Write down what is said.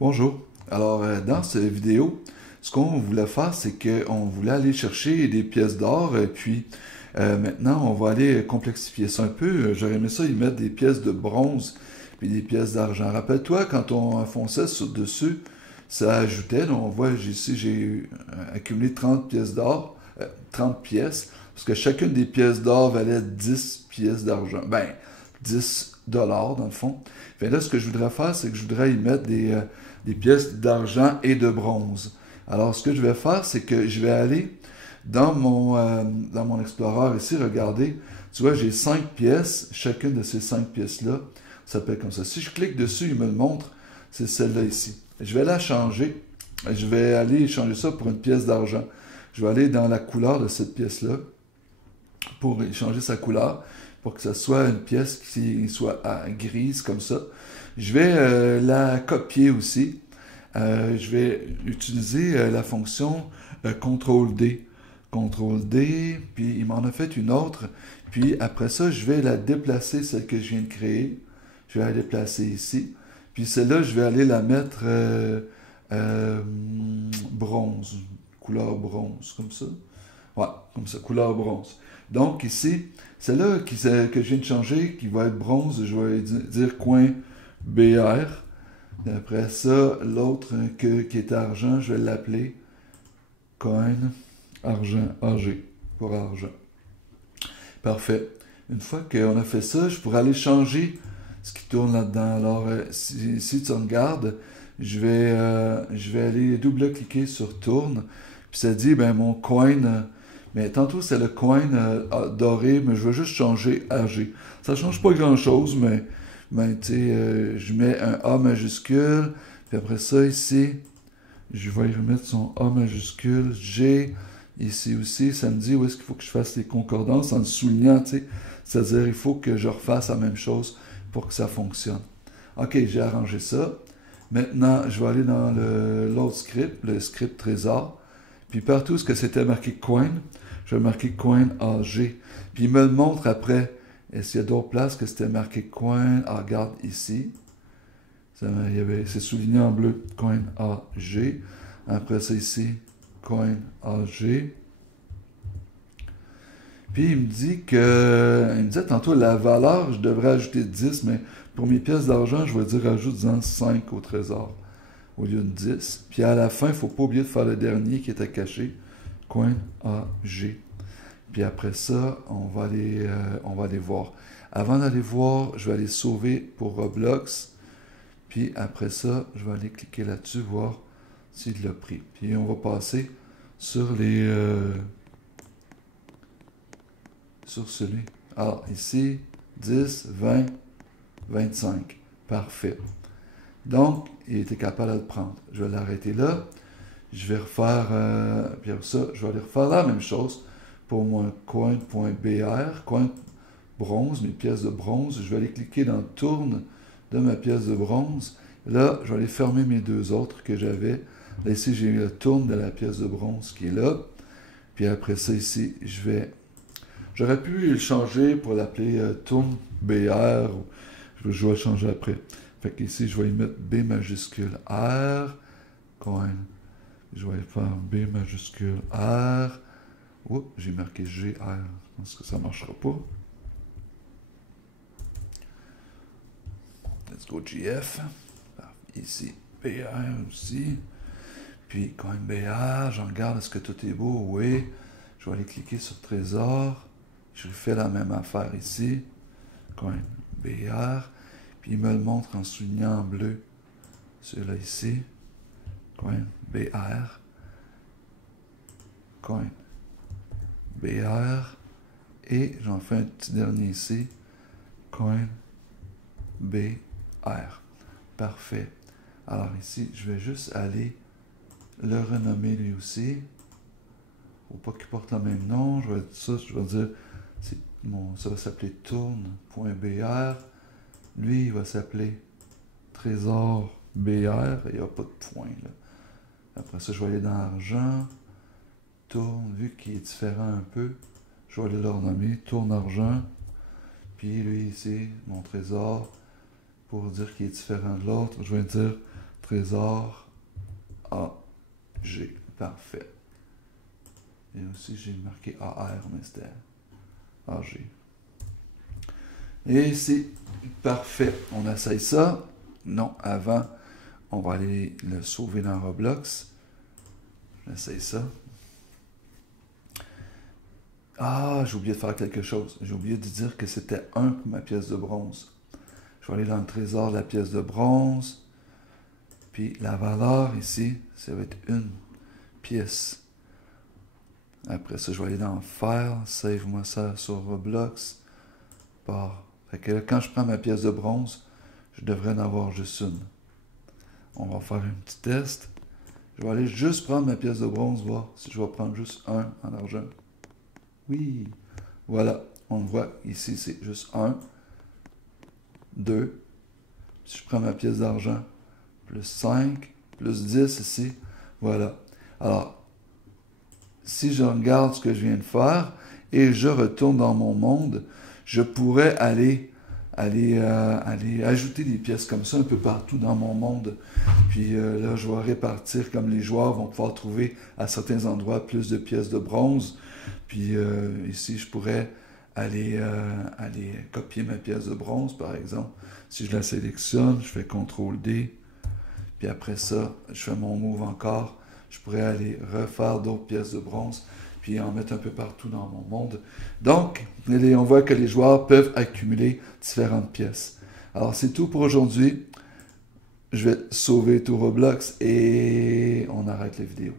Bonjour. Alors, dans cette vidéo, ce qu'on voulait faire, c'est qu'on voulait aller chercher des pièces d'or, et puis maintenant, on va aller complexifier ça un peu. J'aurais aimé ça y mettre des pièces de bronze, puis des pièces d'argent. Rappelle-toi, quand on fonçait sur dessus, ça ajoutait. Donc, on voit ici, j'ai accumulé 30 pièces d'or, 30 pièces, parce que chacune des pièces d'or valait 10 pièces d'argent. Ben, 10 dollars dans le fond. Fait là, ce que je voudrais faire, c'est que je voudrais y mettre des pièces d'argent et de bronze. Alors, ce que je vais faire, c'est que je vais aller dans mon Explorer ici, regarder. Tu vois, j'ai 5 pièces. Chacune de ces 5 pièces-là s'appelle comme ça. Si je clique dessus, il me le montre. C'est celle-là ici. Je vais la changer. Je vais aller changer ça pour une pièce d'argent. Je vais aller dans la couleur de cette pièce-là pour changer sa couleur, pour que ce soit une pièce qui soit grise comme ça. Je vais la copier aussi. Je vais utiliser la fonction CTRL-D. CTRL-D, puis il m'en a fait une autre. Puis après ça, je vais la déplacer, celle que je viens de créer. Je vais la déplacer ici. Puis celle-là, je vais aller la mettre bronze, couleur bronze, comme ça. Ouais, comme ça, couleur bronze. Donc ici, celle-là que je viens de changer, qui va être bronze, je vais dire coin BR. Et après ça, l'autre qui est argent, je vais l'appeler coin argent AG pour argent. Parfait. Une fois qu'on a fait ça, je pourrais aller changer ce qui tourne là-dedans. Alors, si tu regardes, je vais aller double-cliquer sur tourne. Puis ça dit, ben mon coin, mais tantôt c'est le coin doré, mais je vais juste changer AG. Ça change pas grand-chose, mais tu sais, je mets un A majuscule, puis après ça ici, je vais y remettre son A majuscule, G, ici aussi, ça me dit où est-ce qu'il faut que je fasse les concordances en le soulignant, tu sais. C'est-à-dire, il faut que je refasse la même chose pour que ça fonctionne. Ok, j'ai arrangé ça. Maintenant, je vais aller dans l'autre script, le script trésor. Puis partout ce que c'était marqué coin, je vais marquer coin AG. Puis il me le montre après. Est-ce qu'il y a d'autres places que c'était marqué coin? Ah, regarde ici. C'est souligné en bleu, coin AG. Après ça ici, coin AG. Puis il me dit il me disait tantôt la valeur, je devrais ajouter 10, mais pour mes pièces d'argent, je vais dire ajoute-en 5 au trésor au lieu de 10. Puis à la fin, il ne faut pas oublier de faire le dernier qui était caché, coin AG. Puis après ça, on va aller voir. Avant d'aller voir, je vais aller sauver pour Roblox. Puis après ça, je vais aller cliquer là-dessus, voir s'il l'a pris. Puis on va passer sur sur celui. Ah, ici, 10, 20, 25. Parfait. Donc, il était capable de le prendre. Je vais l'arrêter là. Je vais refaire, puis ça, je vais aller refaire la même chose pour mon coin.br, coin bronze, mes pièces de bronze. Je vais aller cliquer dans tourne de ma pièce de bronze. Là, je vais aller fermer mes deux autres que j'avais. Là, ici, j'ai le tourne de la pièce de bronze qui est là. Puis après ça, ici, j'aurais pu le changer pour l'appeler tourne BR. Je vais le changer après. Fait qu'ici, je vais y mettre B majuscule R, coin. Je vais faire B majuscule R. Oups, j'ai marqué GR. Je pense que ça ne marchera pas. Let's go GF. Ici, BR aussi. Puis coin BR, je regarde, est-ce que tout est beau? Oui. Je vais aller cliquer sur Trésor. Je fais la même affaire ici. Coin BR. Puis il me le montre en soulignant en bleu. Celui-là ici. Coin BR. Coin BR. Et j'en fais un petit dernier ici. Coin BR. Parfait. Alors ici, je vais juste aller le renommer lui aussi. Faut pas qu'il porte le même nom. Je vais dire, ça va s'appeler tourne.br. Lui, il va s'appeler trésor BR. Il n'y a pas de point là. Après ça, je vais aller dans argent. Tourne, vu qu'il est différent un peu, je vais aller le renommer tourne argent. Puis lui ici, mon trésor, pour dire qu'il est différent de l'autre, je vais dire trésor AG. Parfait. Et aussi, j'ai marqué AR, mais c'était AG. Et c'est parfait. On essaye ça. Non, avant, on va aller le sauver dans Roblox. J'essaye ça. Ah, j'ai oublié de faire quelque chose. J'ai oublié de dire que c'était 1 pour ma pièce de bronze. Je vais aller dans le trésor de la pièce de bronze. Puis la valeur ici, ça va être 1 pièce. Après ça, je vais aller dans File, save-moi ça sur Roblox. Fait que là, quand je prends ma pièce de bronze, je devrais en avoir juste une. On va faire un petit test. Je vais aller juste prendre ma pièce de bronze, voir si je vais prendre juste 1 en argent. Oui, voilà, on le voit ici, c'est juste 1, 2. Si je prends ma pièce d'argent, plus 5, plus 10 ici, voilà. Alors, si je regarde ce que je viens de faire et je retourne dans mon monde, je pourrais aller ajouter des pièces comme ça un peu partout dans mon monde. Puis là, je vais répartir comme les joueurs vont pouvoir trouver à certains endroits plus de pièces de bronze. Puis ici, je pourrais aller copier ma pièce de bronze, par exemple. Si je la sélectionne, je fais CTRL-D. Puis après ça, je fais mon move encore. Je pourrais aller refaire d'autres pièces de bronze, puis en mettre un peu partout dans mon monde. Donc, on voit que les joueurs peuvent accumuler différentes pièces. Alors, c'est tout pour aujourd'hui. Je vais sauver tout Roblox et on arrête la vidéo.